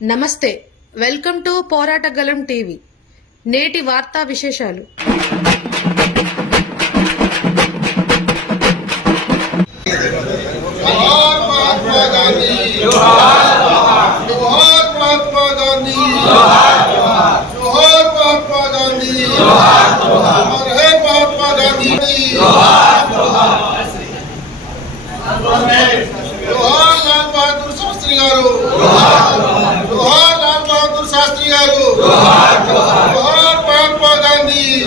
నమస్తే welcome to పోరాటగలం TV నేటి వార్తా విశేషాలు గాంధీ గారు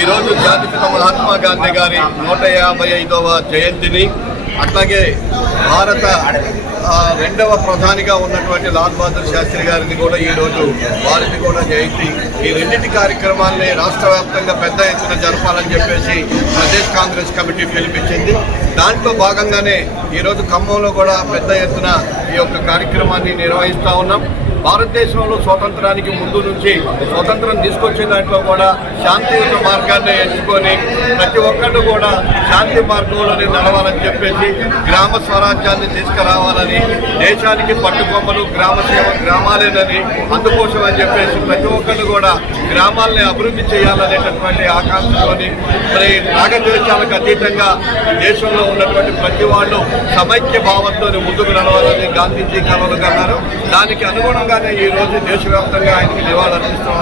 ఈరోజు జాతిపిత మహాత్మా గాంధీ గారి నూట యాభై ఐదవ జయంతిని అట్లాగే భారత రెండవ ప్రధానిగా ఉన్నటువంటి లాల్ బహదూర్ శాస్త్రి గారిని కూడా ఈరోజు వారిని కూడా జయంతి. ఈ రెండింటి కార్యక్రమాల్ని రాష్ట్ర వ్యాప్తంగా పెద్ద ఎత్తున జరపాలని చెప్పేసి ప్రదేశ్ కాంగ్రెస్ కమిటీ పిలిపించింది. దాంట్లో భాగంగానే ఈరోజు ఖమ్మంలో కూడా పెద్ద ఎత్తున ఈ యొక్క కార్యక్రమాన్ని నిర్వహిస్తూ ఉన్నాం. భారతదేశంలో స్వాతంత్రానికి ముందు నుంచి స్వాతంత్రం తీసుకొచ్చిన దాంట్లో కూడా శాంతియుత మార్గాన్ని ఎంచుకొని ప్రతి ఒక్కరు కూడా శాంతి మార్గంలోనే నడవాలని చెప్పేసి గ్రామ స్వరాజ్యాన్ని తీసుకురావాలని దేశానికి పట్టుకొమ్మలు గ్రామ సేవ గ్రామాలేనని అందుకోసం అని చెప్పేసి ప్రతి ఒక్కరు కూడా గ్రామాలని అభివృద్ధి చేయాలనేటటువంటి ఆకాంక్షతోని మరి నాగదేశాలకు అతీతంగా దేశంలో ఉన్నటువంటి ప్రతి వాళ్ళు సమైక్య భావంతో ముందుకు నడవాలని గాంధీజీ కలలు దానికి అనుగుణంగా ఈ రోజు దేశవ్యాప్తంగా ఆయనకి నివాళులు అర్పిస్తున్నాం.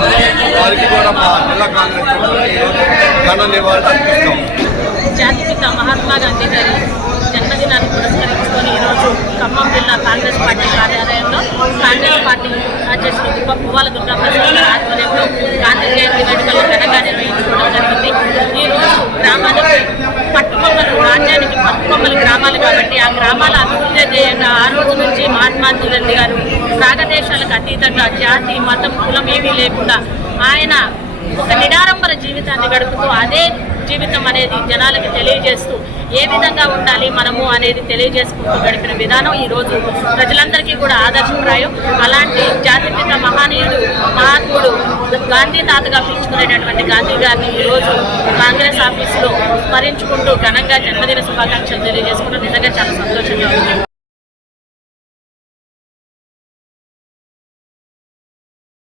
వారికి కూడా మా జిల్లా కాంగ్రెస్ తరఫున ఈ రోజు ఘన నివాళులు అర్పిస్తాం జాతిపిత మహాత్మా గాంధీ గారి జన్మదినాన్ని పురస్కరించుకొని ఈరోజు ఖమ్మం జిల్లా కాంగ్రెస్ పార్టీ కార్యాలయంలో కాంగ్రెస్ పార్టీ అధ్యక్షుడు పువ్వాల దుర్గాప్రసాద్ గారి ఆధ్వర్యంలో గాంధీ జయంతి వేడుకలు ఘనంగా నిర్వహించుకోవడం జరిగింది. ఈరోజు గ్రామానికి రాజ్యానికి గ్రామాలు కాబట్టి ఆ గ్రామాల అభివృద్ధి చేయంగా ఆ రోజు నుంచి మహాత్మా గాంధీ గారు సాగదేశాలకు అతీతంగా జాతి మతం కులం ఏమీ లేకుండా ఆయన ఒక నిడారంబర జీవితాన్ని గడుపుతూ అదే జీవితం అనేది జనాలకు తెలియజేస్తూ ఏ విధంగా ఉండాలి మనము అనేది తెలియజేసుకుంటూ గడిపిన విధానం ఈ రోజు ప్రజలందరికీ కూడా ఆదర్శప్రాయం అలాంటి జాతిపిత మహనీయుడు మహాత్ముడు గాంధీ తాతగా పిలుచుకునేటటువంటి గాంధీ గారిని ఈరోజు రోజు కాంగ్రెస్ ఆఫీసులో స్మరించుకుంటూ ఘనంగా జన్మదిన శుభాకాంక్షలు తెలియజేసుకుంటూ నిజంగా చాలా సంతోషంగా ఉంది.